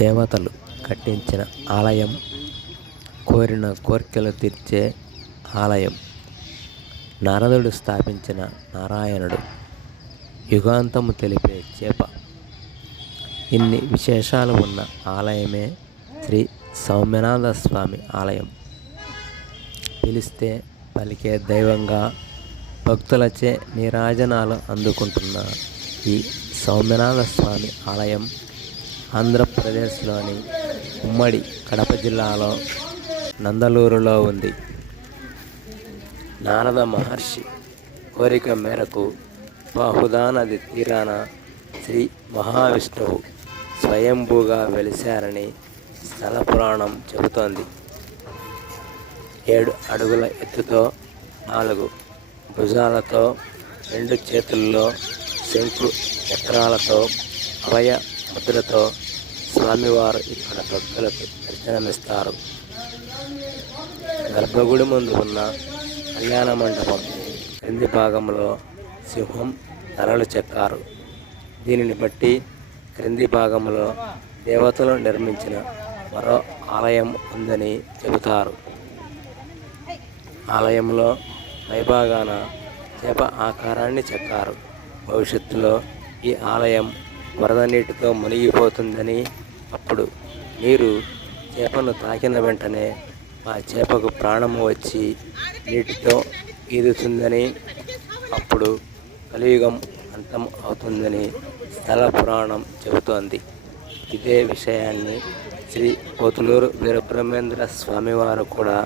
దేవతలు కట్టించిన ఆలయం, కోరిన కోర్కెలు తీర్చే ఆలయం, నారదుడు స్థాపించిన నారాయణుడు, యుగాంతము తెలిపే చేప, ఇన్ని విశేషాలు ఉన్న ఆలయమే శ్రీ సౌమ్యనాథ స్వామి ఆలయం. పిలిస్తే పలికే దైవంగా భక్తులచే నీరాజనాలు అందుకుంటున్న ఈ సౌమ్యనాథ స్వామి ఆలయం ఆంధ్రప్రదేశ్లోని ఉమ్మడి కడప జిల్లాలో నందలూరులో ఉంది. నారద మహర్షి కోరిక మేరకు బాహుదా నది తీరాన శ్రీ మహావిష్ణువు స్వయంభూగా వెలిశారని స్థల పురాణం చెబుతోంది. 7 అడుగుల ఎత్తుతో, 4 భుజాలతో, 2 చేతుల్లో శంకు చక్రాలతో, అభయ ముద్రతో స్వామివారు ఇక్కడ భక్తులకు దర్శనమిస్తారు. గర్భగుడి ముందు ఉన్న కళ్యాణ మండపం క్రింది భాగంలో సింహం తలలు చెక్కారు. దీనిని బట్టి క్రింది భాగంలో దేవతలు నిర్మించిన మరో ఆలయం ఉందని చెబుతారు. ఆలయంలో పైభాగాన చేప ఆకారాన్ని చెక్కారు. భవిష్యత్తులో ఈ ఆలయం వరద నీటితో మునిగిపోతుందని, అప్పుడు నీరు చేపను తాకిన వెంటనే ఆ చేపకు ప్రాణము వచ్చి నీటితో ఈదుతుందని, అప్పుడు కలియుగం అంతం అవుతుందని స్థల పురాణం చెబుతోంది. ఇదే విషయాన్ని శ్రీ పోతులూరు వీరబ్రహ్మేంద్ర స్వామివారు కూడా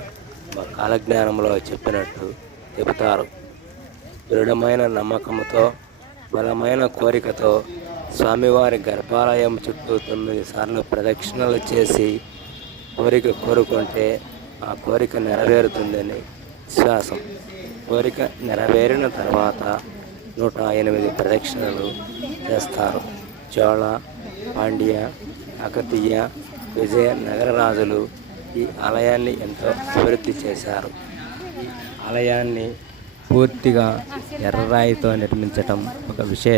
కాలజ్ఞానంలో చెప్పినట్టు చెబుతారు. దృఢమైన నమ్మకంతో, బలమైన కోరికతో స్వామివారి గర్భాలయం చుట్టూ 9 సార్లు ప్రదక్షిణలు చేసి కోరిక కోరుకుంటే ఆ కోరిక నెరవేరుతుందని విశ్వాసం. కోరిక నెరవేరిన తర్వాత 108 ప్రదక్షిణలు చేస్తారు. చోళ, పాండ్య, కాకతీయ, విజయ నగర రాజులు ఈ ఆలయాన్ని ఎంతో అభివృద్ధి చేశారు. ఈ ఆలయాన్ని పూర్తిగా ఎర్రరాయితో నిర్మించటం ఒక విశేషం.